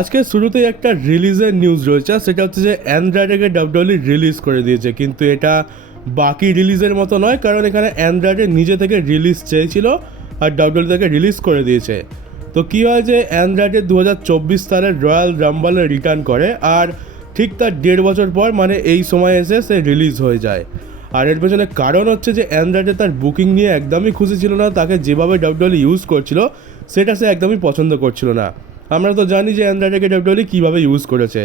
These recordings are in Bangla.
আজকে শুরুতেই একটা রিলিজের নিউজ রয়েছে, সেটা হচ্ছে যে অ্যান্ড্রয়েডকে ডাব্লিউডাব্লিউ রিলিজ করে দিয়েছে, কিন্তু এটা বাকি রিলিজের মতো নয়, কারণ এখানে অ্যান্ড্রয়েডে নিজে থেকে রিলিজ চেয়েছিল আর ডাব্লিউডাব্লিউ তাকে রিলিজ করে দিয়েছে। তো কী হয় যে অ্যান্ড্রয়েডে 2024 সালের রয়্যাল রাম্বলে রিটার্ন করে, আর ঠিক তার 1.5 বছর পর মানে এই সময় এসে সে রিলিজ হয়ে যায়। আর এর পেছনে কারণ হচ্ছে যে অ্যান্ড্রয়েডে তার বুকিং নিয়ে একদমই খুশি ছিল না, তাকে যেভাবে ডাব্লিউডাব্লিউ ইউজ করছিল সেটা সে একদমই পছন্দ করছিল না। আমরা তো জানি যে অ্যান্ড্রয়েডকে ডাব্লিউডাব্লিউ কীভাবে ইউজ করেছে,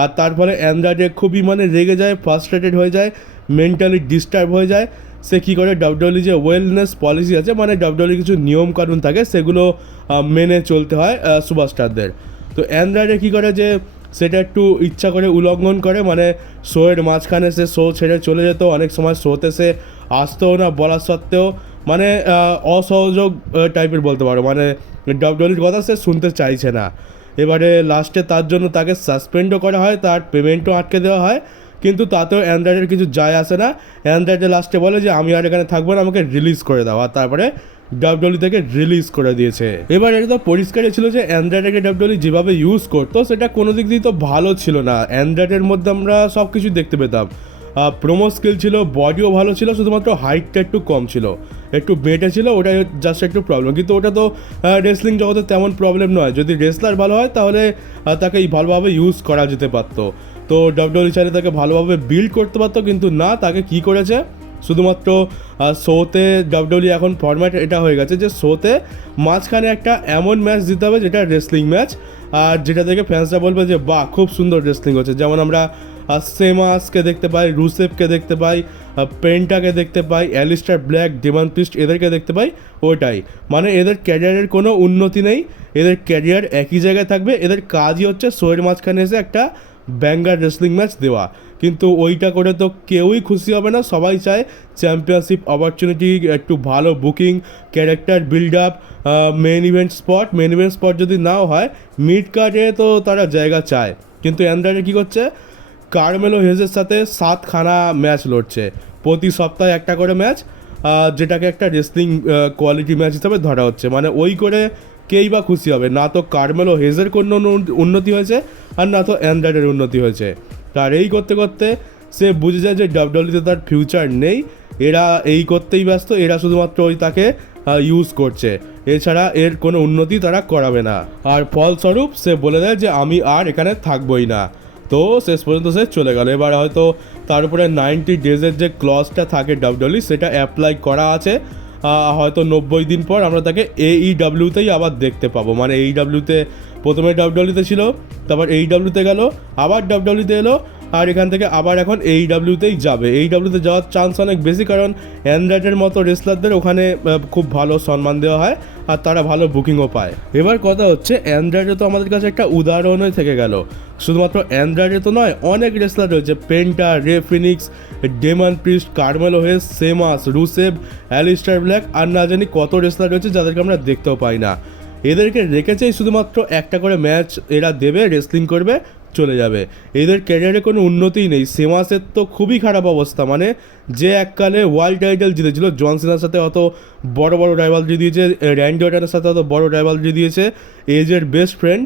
আর তার ফলে অ্যান্ড্রয়েডে খুবই রেগে যায়, ফ্রাস্ট্রেটেড হয়ে যায়, মেন্টালি ডিস্টার্ব হয়ে যায়। সে কী করে, ডাব্লিউডাব্লিউ যে ওয়েলনেস পলিসি আছে, ডাব্লিউডাব্লিউ কিছু নিয়মকানুন থাকে, সেগুলো মেনে চলতে হয় সুপারস্টারদের। তো অ্যান্ড্রয়েডে কী করে যে সেটা একটু ইচ্ছা করে উল্লঙ্ঘন করে, শোয়ের মাঝখানে সে শো ছেড়ে চলে যেত, অনেক সময় শোতে সে আসতেও না বলা সত্ত্বেও, অসহযোগ টাইপের বলতে পারো, ডাব্লিউডাব্লিউর কথা সে শুনতে চাইছে না। এবারে লাস্টে তার জন্য তাকে সাসপেন্ডও করা হয়, তার পেমেন্টও আটকে দেওয়া হয়, কিন্তু তাতেও অ্যান্ড্রয়েডের কিছু যায় আসে না। অ্যান্ড্রয়েডে লাস্টে বলে যে আমি আর এখানে থাকবো না, আমাকে রিলিজ করে দাও, আর তারপরে ডাব্লিউডাব্লিউ থেকে রিলিজ করে দিয়েছে। এবার এটা তো পরিষ্কারই ছিল যে অ্যান্ড্রয়েডকে ডাব্লিউডাব্লিউ যেভাবে ইউজ করতো সেটা কোনো দিক দিয়ে তো ভালো ছিল না। অ্যান্ড্রয়েডের মধ্যে আমরা সব কিছু দেখতে পেতাম, প্রোমো স্কিল ছিল, বডিও ভালো ছিল, শুধুমাত্র হাইটটা একটু কম ছিল, একটু বেটে ছিল, ওটাই জাস্ট একটু প্রবলেম। কিন্তু ওটা তো রেসলিং জগতে তেমন প্রবলেম নয়, যদি রেসলার ভালো হয় তাহলে তাকে ভালোভাবে ইউজ করা যেতে পারতো। তো ডাব্লিউডাব্লিউ চাইলে তাকে ভালোভাবে বিল্ড করতে পারতো, কিন্তু না, তাকে কী করেছে, শুধুমাত্র শোতে ডাব্লিউডাব্লিউ এখন ফরম্যাট এটা হয়ে গেছে যে শোতে মাঝখানে একটা এমন ম্যাচ দিতে হবে যেটা রেসলিং ম্যাচ, আর যেটা থেকে ফ্যান্সরা বলবে যে বাহ খুব সুন্দর রেসলিং হচ্ছে। যেমন আমরা সেমাসকে দেখতে পাই, রুসেফকে দেখতে পাই, পেন্টাকে দেখতে পাই, অ্যালিস্টার ব্ল্যাক, ডেমন প্রিস্ট, এদেরকে দেখতে পাই। ওটাই এদের ক্যারিয়ারের কোনো উন্নতি নেই, এদের ক্যারিয়ার একই জায়গায় থাকবে, এদের কাজই হচ্ছে শোয়ের মাঝখানে এসে একটা ব্যাঙ্গার রেসলিং ম্যাচ দেওয়া। কিন্তু ওইটা করে তো কেউই খুশি হবে না, সবাই চায় চ্যাম্পিয়নশিপ অপরচুনিটি, একটু ভালো booking, character build up, main event spot যদি নাও হয় মিড কার্ডে তো তারা জায়গা চায়। কিন্তু অ্যান্ড্রয়েডে কী করছে, কারমেলো হেজের সাথে 7খানা ম্যাচ লড়ছে, প্রতি সপ্তাহে একটা করে ম্যাচ, যেটাকে একটা রেসলিং কোয়ালিটি ম্যাচ হিসাবে ধরা হচ্ছে। ওই করে কেই বা খুশি হবে না, তো কারমেলো হেজের কোনো উন্নতি হয়েছে আর না তো অ্যান্ড্রয়েডের উন্নতি হয়েছে। তার এই করতে করতে সে বুঝে যায় যে ডাব্লিউডাব্লিউতে তার ফিউচার নেই, এরা এই করতেই ব্যস্ত, এরা শুধুমাত্র তাকে ইউজ করছে, এছাড়া এর কোনো উন্নতি তারা করাবে না। আর ফলস্বরূপ সে বলে দেয় যে আমি আর এখানে থাকবই না। তো শেষ পর্যন্ত সে চলে গেল। এবার হয়তো তার উপরে 90 ডেজের যে ক্লজটা থাকে ডাব্লিউডাব্লিউ, সেটা অ্যাপ্লাই করা আছে, হয়তো 90 দিন পর আমরা তাকে AEWতেই আবার দেখতে পাবো। AEWতে প্রথমে ডাব্লিউডাব্লিউতে ছিল, তারপর AEWতে গেল, আবার ডাব্লিউডাব্লিউতে এলো, আর এখান থেকে আবার এখন AEWতেই যাবে। AEWতে যাওয়ার চান্স অনেক বেশি, কারণ অ্যান্ড্রয়েডের মতো রেসলারদের ওখানে খুব ভালো সম্মান দেওয়া হয় আর তারা ভালো বুকিংও পায়। এবার কথা হচ্ছে অ্যান্ড্রয়েডে তো আমাদের কাছে একটা উদাহরণই থেকে গেল, শুধুমাত্র অ্যান্ড্রয়েডে তো নয়, অনেক রেসলার রয়েছে, Penta, Rey Fenix, Damian Priest, Carmelo Hayes, Sheamus, Rusev, Aleister Black, আর না জানি কত রেসলার রয়েছে যাদেরকে আমরা দেখতেও পাই না। এদেরকে রেখেছেই শুধুমাত্র একটা করে ম্যাচ এরা দেবে, রেসলিং করবে, চলে যাবে, এদের ক্যারিয়ারে কোনো উন্নতিই নেই। সেমাসের তো খুবই খারাপ অবস্থা, যে এককালে ওয়ার্ল্ড টাইটেল জিতেছিল, জন সিনার সাথে অত বড় বড় রাইভালরি দিয়েছে, র্যান্ডি অর্টনের সাথে অত বড় রাইভালরি দিয়েছে, এজের বেস্ট ফ্রেন্ড,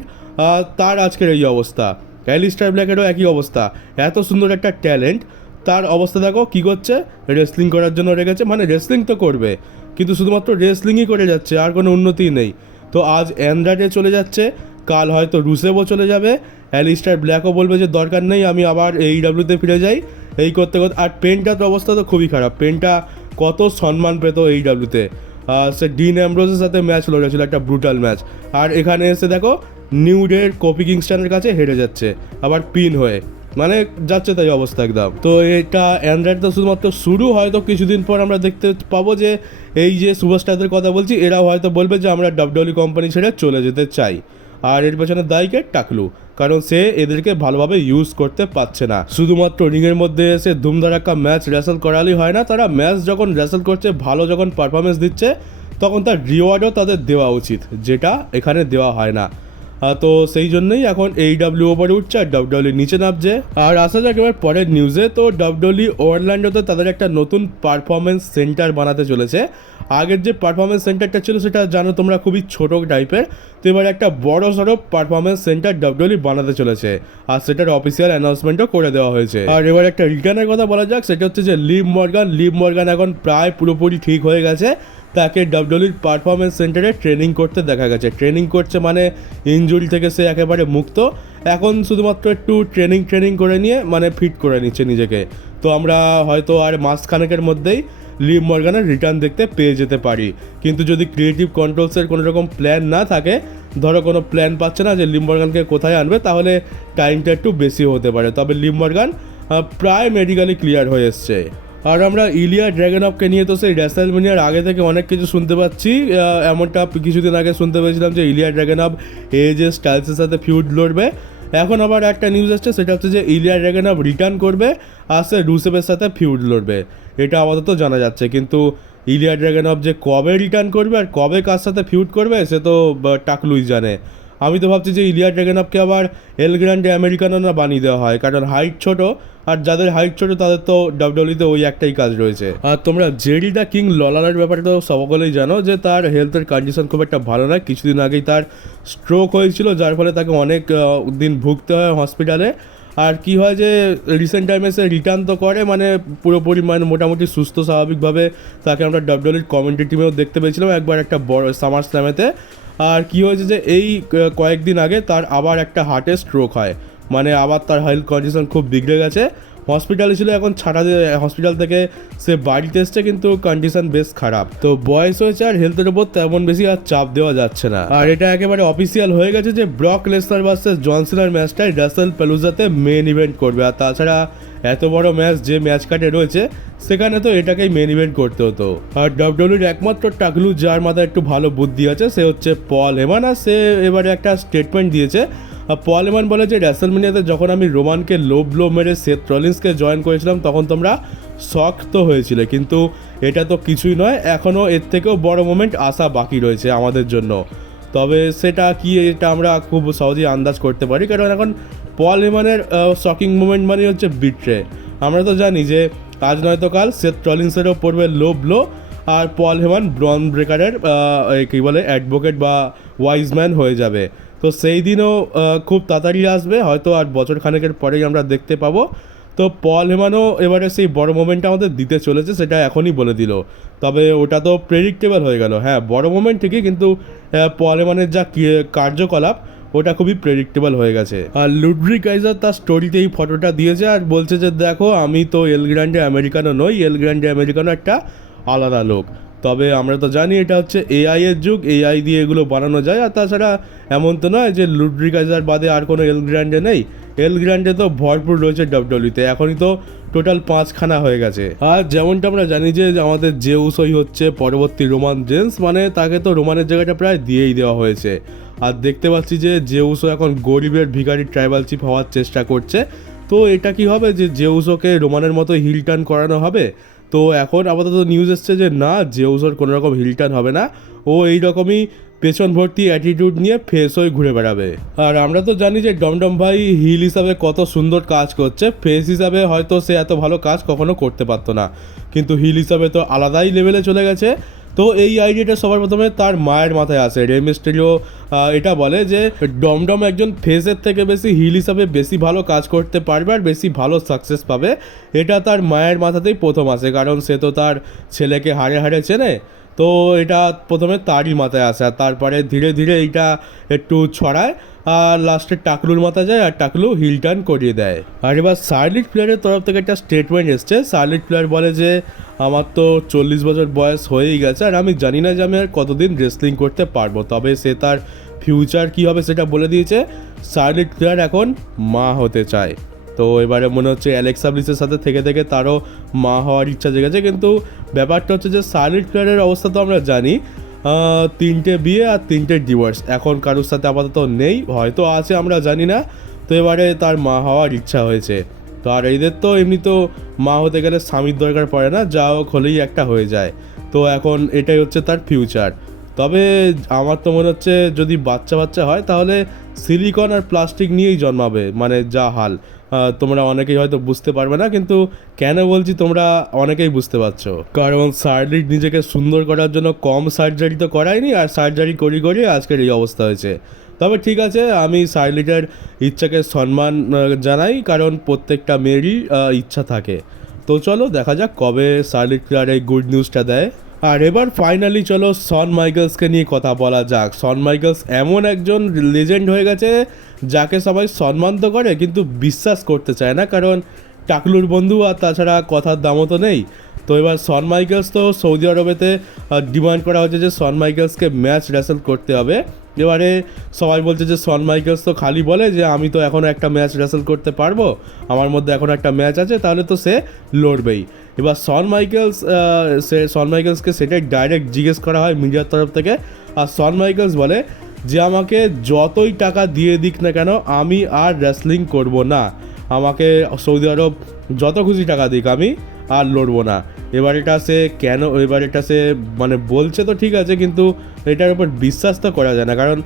তার আজকের এই অবস্থা। অ্যালিস্টার ব্ল্যাকেরও একই অবস্থা, এত সুন্দর একটা ট্যালেন্ট, তার অবস্থা দেখো কী করছে, রেসলিং করার জন্য রেখেছে, রেসলিং তো করবে কিন্তু শুধুমাত্র রেসলিংই করে যাচ্ছে, আর কোনো উন্নতিই নেই। তো আজ অ্যান্ড্রয়েডে চলে যাচ্ছে, কাল হয়তো রুসেভও চলে যাবে, অ্যালিস্টার ব্ল্যাকও বলবে যে দরকার নেই, আমি আবার AEWতে ফিরে যাই, এই করতে করতে। আর পেন্টার অবস্থা তো খুবই খারাপ, পেন্টা কত সম্মান পেত AEWতে, সে ডিন অ্যামব্রোসের সাথে ম্যাচ লড়েছিল, একটা ব্রুটাল ম্যাচ, আর এখানে এসে দেখো নিউ ডের কপি কিংস্টনের কাছে হেরে যাচ্ছে, আবার পিন হয়ে, যাচ্ছে তাই অবস্থা একদম। তো এটা অ্যান্ড্রয়েড তো শুধুমাত্র শুরু, হয়তো কিছুদিন পর আমরা দেখতে পাবো যে এই যে সুপারস্টারদের কথা বলছি, এরাও হয়তো বলবে যে আমরা ডাব্লিউডাব্লিউ কোম্পানি ছেড়ে চলে যেতে চাই, আর এর পেছনে দায়ীকে টাকলু, কারণ সে এদেরকে ভালোভাবে ইউজ করতে পারছে না। শুধুমাত্র রিংয়ের মধ্যে এসে ধুমধারাক্কা ম্যাচ রেসেল করালেই হয় না, তারা ম্যাচ যখন রেসেল করছে, ভালো যখন পারফরমেন্স দিচ্ছে, তখন তার রিওয়ার্ডও তাদের দেওয়া উচিত, যেটা এখানে দেওয়া হয় না। তো সেই জন্যই এখন AEW ওপরে উঠছে আর ডাব্লিউডাব্লিউ নিচে নামছে। আর আসা যাক এবার পরের নিউজে, তো ডাব্লিউডাব্লিউ অরল্যান্ডোতে তাদের একটা নতুন পারফরমেন্স সেন্টার বানাতে চলেছে, আগের যে পারফরমেন্স সেন্টারটা ছিল সেটা জানো তোমরা খুবই ছোট টাইপের, তো এবার একটা বড় সড়ো পারফরমেন্স সেন্টার ডাব্লিউডব্লিউই বানাতে চলেছে, আর সেটার অফিসিয়াল অ্যানাউন্সমেন্টও করে দেওয়া হয়েছে। আর এবার একটা রিটার্নের কথা বলা যাক, সেটা হচ্ছে যে লিভ মর্গান এখন প্রায় পুরোপুরি ঠিক হয়ে গেছে। তাকে ডাব্লিউডব্লিউইর পারফরমেন্স সেন্টারে ট্রেনিং করতে দেখা গেছে। ট্রেনিং করছে মানে ইনজুরি থেকে সে একেবারে মুক্ত, এখন শুধুমাত্র একটু ট্রেনিং করে নিয়ে মানে ফিট করে নিচ্ছে নিজেকে। তো আমরা হয়তো আর মাসখানেকের মধ্যেই লিভ মর্গানের রিটার্ন দেখতে পেয়ে যেতে পারি। কিন্তু যদি ক্রিয়েটিভ কন্ট্রোলসের কোনো রকম প্ল্যান না থাকে, ধরো কোনো প্ল্যান পাচ্ছে না যে লিভ মর্গানকে কোথায় আনবে, তাহলে টাইমটা একটু বেশি হতে পারে। তবে লিভ মর্গান প্রায় মেডিকেলি ক্লিয়ার হয়ে এসছে। আর আমরা ইলিয়া ড্রাগনভকে নিয়ে তো সেই রেসলম্যানিয়ার আগে থেকে অনেক কিছু শুনতে পাচ্ছি। এমনটা কিছুদিন আগে শুনতে পেয়েছিলাম যে ইলিয়া ড্রাগনভ এজে স্টাইলসের সাথে ফিউড লড়বে। এখন আবার একটা নিউজ আসছে, সেটা হচ্ছে যে ইলিয়া ড্রাগনভ রিটার্ন করবে আর সে রুসেফের সাথে ফিউড লড়বে, এটা আপাতত জানা যাচ্ছে। কিন্তু ইলিয়া ড্রাগনভ যে কবে রিটার্ন করবে আর কবে কার সাথে ফিউড করবে সে তো টাকলুই জানে। আমি তো ভাবছি যে ইলিয়া ড্রাগনভকে আবার এল গ্র্যান্ডে আমেরিকানো না বানিয়ে দেওয়া হয়, কারণ হাইট ছোট, আর যাদের হাইট ছোট তাদের তো ডাব্লিউডব্লিউতে ওই একটাই কাজ রয়েছে। আর তোমরা জেরি দ্য কিং ললারের ব্যাপারে তো সকলেই জানো যে তার হেলথের কন্ডিশন খুব একটা ভালো নয়। কিছুদিন আগেই তার স্ট্রোক হয়েছিল, যার ফলে তাকে অনেক দিন ভুগতে হয় হসপিটালে। আর কি হয় যে রিসেন্ট টাইমে সে রিটার্ন তো করে মানে পুরোপুরি মানে মোটামুটি সুস্থ স্বাভাবিকভাবে তাকে আমরা ডাব্লিউডব্লিউর কমেন্ট্রি টিমেও দেখতে পেয়েছিলাম একবার একটা বড় সামার স্ল্যামেতে। আর কি হয়েছে যে এই কয়েকদিন আগে তার আবার একটা হার্টে স্ট্রোক হয়, মানে আবার তার হেলথ কন্ডিশন খুব বিগড়ে গেছে। হসপিটালে ছিল, এখন ছাড়া হসপিটাল থেকে সে বাড়িতে এসছে, কিন্তু কন্ডিশন বেশ খারাপ। তো বয়স হয়েছে আর হেলথের উপর তেমন বেশি আর চাপ দেওয়া যাচ্ছে না। আর এটা একেবারে অফিসিয়াল হয়ে গেছে যে ব্রক লেসনার ভার্সেস জন সিনার ম্যাচটাই রাসেল পেলুজাতে মেন ইভেন্ট করবে। আর তাছাড়া এত বড় ম্যাচ যে ম্যাচ কার্ডে রয়েছে সেখানে তো এটাকেই মেন ইভেন্ট করতে হতো। আর ডাব্লিউডব্লিউর একমাত্র টাকলু যার মাথায় একটু ভালো বুদ্ধি আছে সে হচ্ছে পল হেমান। আর সে এবারে একটা স্টেটমেন্ট দিয়েছে। পল হেমান বলে যে রেসলম্যানিয়াতে যখন আমি রোমানকে লো ব্লো মেরে সেথ রলিন্সকে জয়েন করেছিলাম তখন তোমরা শক তো হয়েছিলে, কিন্তু এটা তো কিছুই নয়, এখনও এর থেকেও বড় মোমেন্ট আসা বাকি রয়েছে আমাদের জন্য। তবে সেটা কি এটা আমরা খুব সহজেই আন্দাজ করতে পারি, কারণ এখন পল হেমানের শকিং মোমেন্ট মানে হচ্ছে বিট্রে। আমরা তো জানি যে আজ নয়তো কাল সেথ রলিন্সেরও পড়বে লো ব্লো, আর পল হেমান ব্রন ব্রেকারের কী বলে অ্যাডভোকেট বা ওয়াইজ ম্যান হয়ে যাবে। তো সেই দিনও খুব তাড়াতাড়ি আসবে, হয়তো আর বছর খানেকের পরেই আমরা দেখতে পাবো। তো পল হেমানও এবারে সেই বড় মোমেন্টটা আমাদের দিতে চলেছে, সেটা এখনই বলে দিল। তবে ওটা তো প্রেডিক্টেবল হয়ে গেল। হ্যাঁ, বড় মোমেন্ট ঠিকই, কিন্তু পল হেমানের যা কার্যকলাপ ওটা খুবই প্রেডিক্টেবল হয়ে গেছে। আর লুডভিগ কাইজার তার স্টোরিতে এই ফটোটা দিয়েছে আর বলছে যে দেখো আমি তো এল গ্র্যান্ডে আমেরিকানো নই, এল গ্র্যান্ডে আমেরিকানো একটা আলাদা লোক। তবে আমরা তো জানি এটা হচ্ছে এআই এর যুগ, এআই দিয়ে এগুলো বানানো যায়। আর তাছাড়া এমন তো নয় যে লুডভিগ কাইজার বাদে আর কোনো এল গ্র্যান্ডে নেই, এল গ্র্যান্ডে তো ভরপুর রয়েছে ডাব্লিউডব্লিউতে, এখনই তো টোটাল 5খানা হয়ে গেছে। আর যেমনটা আমরা জানি যে আমাদের জেউসই হচ্ছে পরবর্তী রোমান জেন্স, মানে তাকে তো রোমানের জায়গাটা প্রায় দিয়েই দেওয়া হয়েছে। আর দেখতে পাচ্ছি যে জেউসো এখন গরিবের ভিখারি ট্রাইবাল চিফ হওয়ার চেষ্টা করছে। তো এটা কি হবে যে জেউসোকে রোমানের মতো হিল টার্ন করানো হবে? তো এখন আপাতত নিউজ এসছে যে না, জেউসোর কোনো রকম হিল টার্ন হবে না, ও এই রকমই পেছন ভর্তি অ্যাটিটিউড নিয়ে ফেস হয়ে ঘুরে বেড়াবে। আর আমরা তো জানি যে ডমডম ভাই হিল হিসাবে কত সুন্দর কাজ করছে, ফেস হিসাবে হয়তো সে এত ভালো কাজ কখনো করতে পারতো না, কিন্তু হিল হিসাবে তো আলাদাই লেভেলে চলে গেছে। তো এই আইডিয়াটা সবার প্রথমে তার মায়ের মাথায় আসে। রে মিস্টেরিও এটা বলে যে ডমডম একজন ফেসের থেকে বেশি হিল হিসাবে বেশি ভালো কাজ করতে পারবে আর বেশি ভালো সাকসেস পাবে, এটা তার মায়ের মাথাতেই প্রথম আসে, কারণ সে তো তার ছেলেকে হাড়ে হাড়ে চেনে। তো এটা প্রথমে তারই মাথায় আসে, আর তারপরে ধীরে ধীরে এইটা একটু ছড়ায় আর লাস্টে টাকলুর মাথায় যায় আর টাকলু হিল টার্ন করিয়ে দেয়। আর এবার শার্লেট ফ্লেয়ারের তরফ থেকে একটা স্টেটমেন্ট এসছে। শার্লেট ফ্লেয়ার বলে যে আমার তো 40 বছর বয়স হয়েই গেছে আর আমি জানি না যে আমি আর কতদিন রেসলিং করতে পারবো, তবে সে তার ফিউচার কী হবে সেটা বলে দিয়েছে। শার্লেট ফ্লেয়ার এখন মা হতে চায়, তো এবারে মনে হচ্ছে অ্যালেক্সা ব্লিসের সাথে থেকে থেকে তারও মা হওয়ার ইচ্ছা জেগেছে। কিন্তু ব্যাপারটা হচ্ছে যে শার্লেট ফ্লেয়ারের অবস্থা তো আমরা জানি, 3টে বিয়ে আর 3টে ডিভোর্স, এখন কারোর সাথে আপাতত নেই, হয়তো আছে আমরা জানি না। তো এবারে তার মা হওয়ার ইচ্ছা হয়েছে। তো আর এদের তো এমনি তো মা হতে গেলে স্বামীর দরকার পড়ে না, যা হোক হলেই একটা হয়ে যায়। তো এখন এটাই হচ্ছে তার ফিউচার। তবে আমার তো মনে হচ্ছে যদি বাচ্চা বাচ্চা হয় তাহলে সিলিকন আর প্লাস্টিক নিয়েই জন্মাবে, মানে যা হাল। তোমরা অনেকেই হয়তো বুঝতে পারবে না, কিন্তু কেন বলছি তোমরা অনেকেই বুঝতে পারছো। কারণ শার্লিট নিজেকে সুন্দর করার জন্য কম সার্জারি তো করায়নি, আর সার্জারি করি আজকের এই অবস্থা হয়েছে। তবে ঠিক আছে, আমি শার্লিটের ইচ্ছাকে সম্মান জানাই, কারণ প্রত্যেকটা মেয়েরই ইচ্ছা থাকে। তো চলো দেখা যাক কবে শার্লিট ক্লার এই গুড নিউজটা দেয়। আর এবার ফাইনালি চলো শন মাইকেলসকে নিয়ে কথা বলা যাক। শন মাইকেলস এমন একজন লেজেন্ড হয়ে গেছে যাকে সবাই সম্মান তো করে কিন্তু বিশ্বাস করতে চায় না, কারণ টাকলুর বন্ধু, আর তাছাড়া কথার দামও তো নেই। তো এবার শন মাইকেলস তো সৌদি আরবেতে ডিমান্ড করা হচ্ছে যে শন মাইকেলসকে ম্যাচ রেসেল করতে হবে। এবারে সবাই বলছে যে শন মাইকেলস তো খালি বলে যে আমি তো এখনও একটা ম্যাচ রেসেল করতে পারবো, আমার মধ্যে এখন একটা ম্যাচ আছে, তাহলে তো সে লড়বেই। এবার শন মাইকেলসকে সেটাই ডাইরেক্ট জিজ্ঞেস করা হয় মিডিয়ার তরফ থেকে, আর শন মাইকেলস বলে যে আমাকে যতই টাকা দিয়ে দিক না কেন আমি আর রেসলিং করব না, আমাকে সৌদি আরব যত খুশি টাকা দিক আমি আর লড়বো না। এবার এটা সে মানে বলছে তো ঠিক আছে, কিন্তু এটার উপর বিশ্বাস তো করা যায় না, কারণ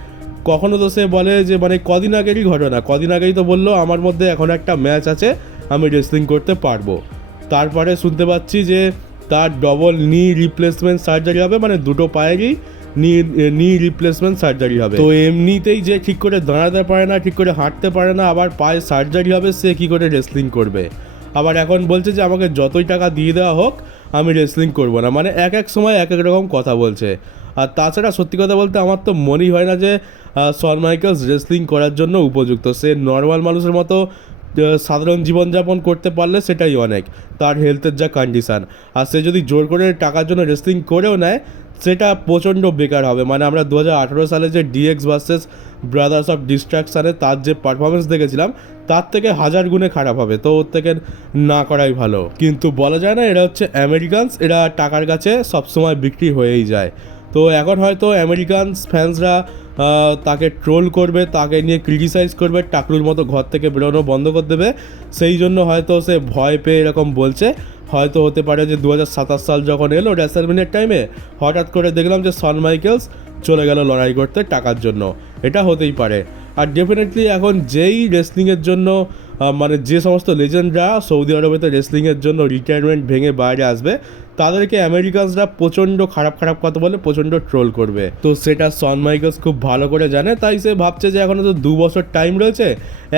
কখনো তো সে বলে যে মানে কদিন আগেই তো বললো আমার মধ্যে এখন একটা ম্যাচ আছে, আমি রেসলিং করতে পারবো। তারপরে শুনতে পাচ্ছি যে তার ডবল নি রিপ্লেসমেন্ট সার্জারি হবে, মানে দুটো পায়েরই নি রিপ্লেসমেন্ট সার্জারি হবে। তো এমনিতেই যে ঠিক করে দাঁড়াতে পারে না, ঠিক করে হাঁটতে পারে না, আবার পায়ে সার্জারি হবে, সে কী করে রেসলিং করবে? আবার এখন বলছে যে আমাকে যতই টাকা দিয়ে দেওয়া হোক আমি রেসলিং করব না, মানে এক এক সময় এক এক রকম কথা বলছে। আর তাছাড়া সত্যি কথা বলতে আমার তো মনেই হয় না যে শন মাইকেলস রেসলিং করার জন্য উপযুক্ত। সে নর্মাল মানুষের মতো সাধারণ জীবনযাপন করতে পারলে সেটাই অনেক, তার হেলথের যা কন্ডিশান। আর সে যদি জোর করে টাকার জন্য রেসলিং করেও নেয় সেটা প্রচণ্ড বেকার হবে। মানে আমরা 2018 সালে যে ডিএক্স ভার্সেস ব্রাদার্স অফ ডিস্ট্রাকশানে তার যে পারফরমেন্স দেখেছিলাম তার থেকে হাজার গুণে খারাপ হবে, তো ওর থেকে না করাই ভালো। কিন্তু বলা যায় না, এরা হচ্ছে আমেরিকানস, এরা টাকার কাছে সবসময় বিক্রি হয়েই যায়। তো এখন হয়তো আমেরিকানস ফ্যান্সরা তাকে ট্রোল করবে, তাকে নিয়ে ক্রিটিসাইজ করবে, টাকলুর মতো ঘর থেকে বেরোনো বন্ধ করে দেবে, সেই জন্য হয়তো সে ভয় পেয়ে এরকম বলছে। হয়তো হতে পারে যে 2027 সাল যখন এলো রেসলম্যানিয়ার টাইমে হঠাৎ করে দেখলাম যে শন মাইকেলস চলে গেল লড়াই করতে টাকার জন্য, এটা হতেই পারে। আর ডেফিনেটলি এখন যেই রেসলিংয়ের জন্য মানে যে সমস্ত লেজেন্ডরা সৌদি আরবেতে রেসলিংয়ের জন্য রিটায়ারমেন্ট ভেঙে বাইরে আসবে তাদেরকে আমেরিকানসরা প্রচণ্ড খারাপ কথা বলে প্রচণ্ড ট্রোল করবে। তো সেটা শন মাইকেলস খুব ভালো করে জানে, তাই সে ভাবছে যে এখনও তো 2 বছর টাইম রয়েছে,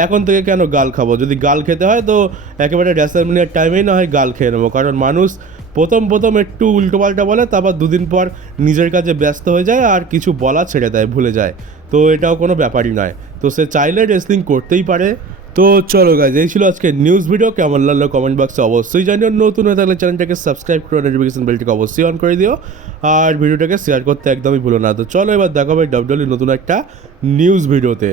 এখন থেকে কেন গাল খাবো, যদি গাল খেতে হয় তো একেবারে রেসলম্যানিয়ার টাইমেই না হয় গাল খেয়ে নেবো। কারণ মানুষ প্রথম একটু উল্টোপাল্টা বলে, তারপর দুদিন পর নিজের কাছে ব্যস্ত হয়ে যায় আর কিছু বলা ছেড়ে দেয়, ভুলে যায়। তো এটাও কোনো ব্যাপারই নয়, তো সে চাইলে রেসলিং করতেই পারে। তো চলো গাইজ, এই ছিল আজকে নিউজ ভিডিও। কেমন লাগলো কমেন্ট বক্সে অবশ্যই জানিও। নতুন হয়ে থাকলে চ্যানেলটাকে সাবস্ক্রাইব করে নোটিফিকেশন বেলটিকে অবশ্যই অন করে দিও, আর ভিডিওটাকে শেয়ার করতে একদমই ভুলো না। তো চলো এবার দেখা হবে ডাব্লিউডব্লিউই নতুন একটা নিউজ ভিডিওতে।